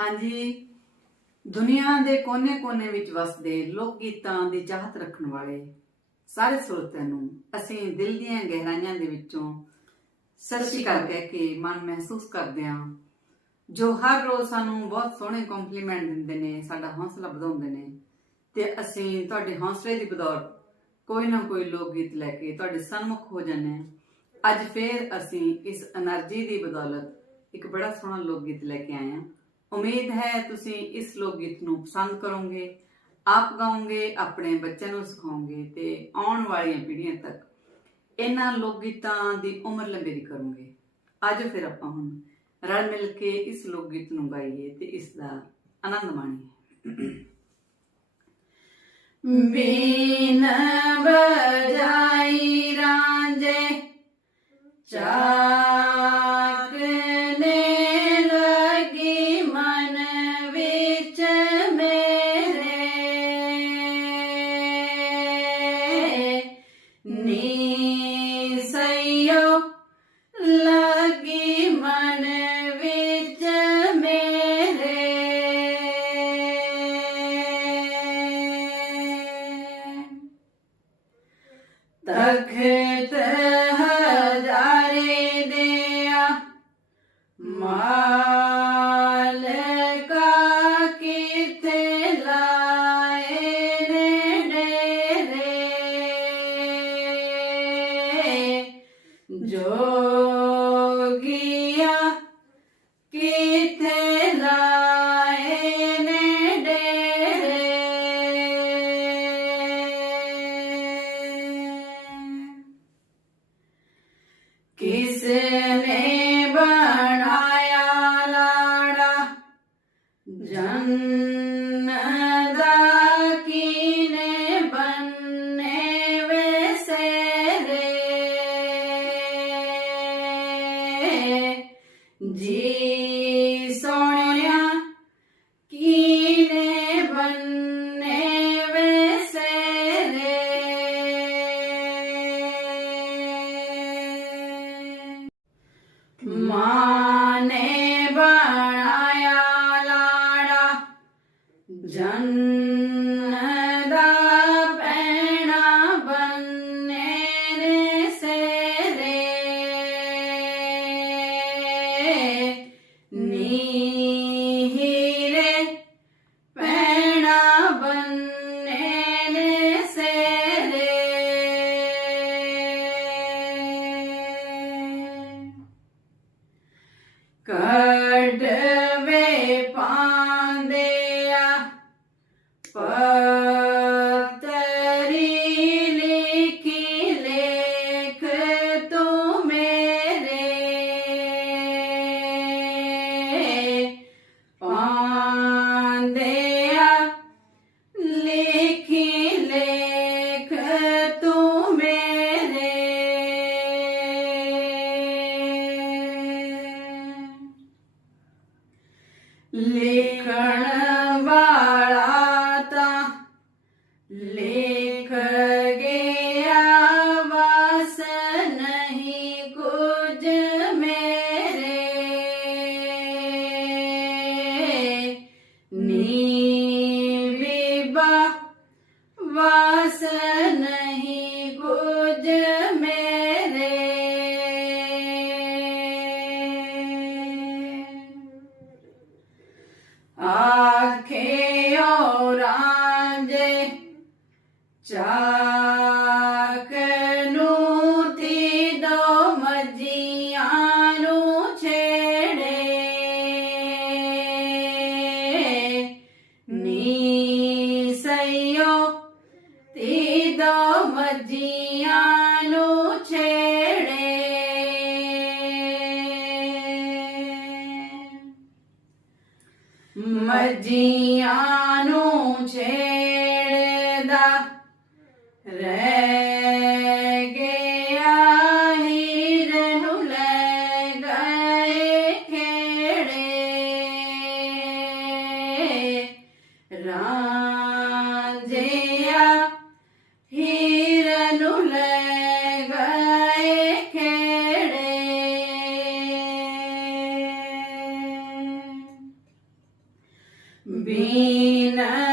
ਹਾਂਜੀ। ਦੁਨੀਆ ਦੇ ਕੋਨੇ-ਕੋਨੇ ਵਿੱਚ ਵਸਦੇ ਲੋਕ ਗੀਤਾਂ ਦੀ ਚਾਹਤ ਰੱਖਣ ਵਾਲੇ ਸਾਰੇ ਸਰੋਤਿਆਂ ਨੂੰ ਅਸੀਂ ਦਿਲ ਦੀਆਂ ਗਹਿਰਾਈਆਂ ਦੇ ਵਿੱਚੋਂ ਸਤਿ ਸ਼੍ਰੀ ਅਕਾਲ ਕਹਿ ਕੇ ਮਨ ਮਹਿਸੂਸ ਕਰਦੇ ਹਾਂ, ਜੋ ਹਰ ਰੋਜ਼ ਸਾਨੂੰ ਬਹੁਤ ਸੋਹਣੇ ਕੰਪਲੀਮੈਂਟ ਦਿੰਦੇ ਨੇ, ਸਾਡਾ ਹੌਸਲਾ ਵਧਾਉਂਦੇ ਨੇ ਤੇ ਅਸੀਂ ਤੁਹਾਡੇ ਹੌਸਲੇ ਦੀ ਬਦੌਲਤ ਕੋਈ ਨਾ ਕੋਈ ਲੋਕ ਗੀਤ ਲੈ ਕੇ ਤੁਹਾਡੇ ਸਾਹਮਣੇ ਹੋ ਜਾਂਦੇ ਅੱਜ ਫੇਰ ਅਸੀਂ ਇਸ એનર્ਜੀ ਦੀ ਬਦੌਲਤ ਇੱਕ ਬੜਾ ਸੋਹਣਾ ਲੋਕ ਗੀਤ ਲੈ ਕੇ ਆਏ ਹਾਂ। ਉਮੀਦ ਹੈ ਤੁਸੀਂ ਇਸ ਲੋਕ ਗੀਤ ਨੂੰ ਪਸੰਦ ਕਰੋਗੇ, ਆਪ ਗਾਓਗੇ, ਆਪਣੇ ਬੱਚਿਆਂ ਨੂੰ ਸਿਖਾਓਗੇ ਤੇ ਆਉਣ ਵਾਲੀਆਂ ਪੀੜ੍ਹੀਆਂ ਤੱਕ ਇਹਨਾਂ ਲੋਕ ਗੀਤਾਂ ਦੀ ਉਮਰ ਲੰਬੇਰੀ ਕਰੋਗੇ। ਅੱਜ ਫਿਰ ਆਪਾਂ ਹੁਣ ਰਲ ਮਿਲ ਕੇ ਇਸ ਲੋਕ ਗੀਤ ਨੂੰ ਗਾਈਏ ਤੇ ਇਸ ਦਾ ਆਨੰਦ ਮਾਣੀਏ। ਬੀਨ ਬਜਾਈ ਰਾਂਝੇ ਚਾਕਨੇ रखे ते ਕਿਸ ਨੇ Good. ਲੇਖਣ ਵਾਲਾ ਤਾਂ ਲੇਖ ਗਿਆ ਵਸ ਨਹੀਂ ਕੁਝ ਮੇਰੇ ਨੀ ਬੀਬਾ ਵਸ ਨਹੀਂ ਆਖੇ ਔਰਾਂਜੇ ਚਾਕ ਨੂੰ ਤੀ ਦੋ ਮਜੀਆਂ ਨੂੰ ਛੇੜੇ ਨੀ ਮਜੀਆਂ ਨੂੰ ਛੇੜਦਾ ਰਹਿ Bina